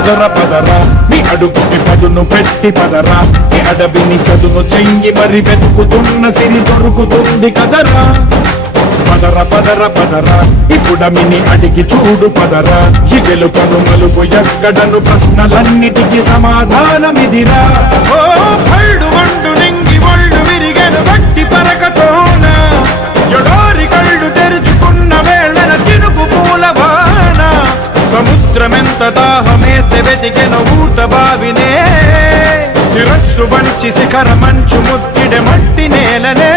పదర పదర నీ అడుగుకి పదును పెట్టి పదరా ఈ అడవిని చదును చెయ్యి మరి వెతుకుతున్న సిరి దొరుకుతుంది కదరా పదర పదర పదర ఇప్పుడమిని అడిగి చూడు పదరా ఈ గెలుపను మలుపు ఎక్కడను ప్రశ్నలన్నిటికీ సమాధానమిదిరా ఓ పళ్ళు వండు నింగి ఒళ్ళు విరిగెను గట్టి పరకతోన ఎడారి కళ్ళు తెరుచుకున్న వేళన తినుకు పూలవాన సముద్రమెంత దాహమేస్తే వెతికెను ఊట బావినే శిరస్సు వంచి శిఖర మంచు ముత్తిడె మట్టి నేలనే